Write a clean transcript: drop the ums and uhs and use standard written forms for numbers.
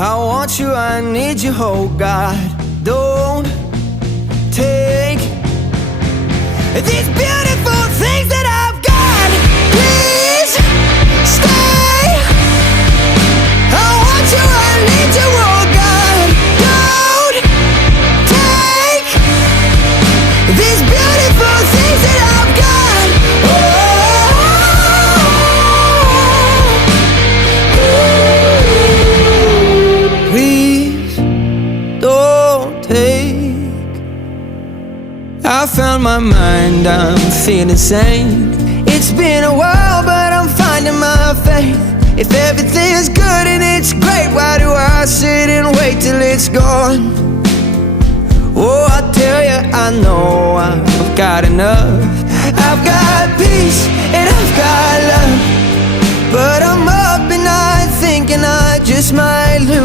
I want you, I need you, oh God. Don't take these beautiful things that I've got. Please stay. I want you, I need you, oh God. Don't take these beautiful things that I've got. Please don't take. I found my mind, I'm feeling sane. It's been a while, but I'm finding my faith. If everything's good and it's great, why do I sit and wait till it's gone? Oh, I tell you, I know I've got enough. I've got peace and I've got love.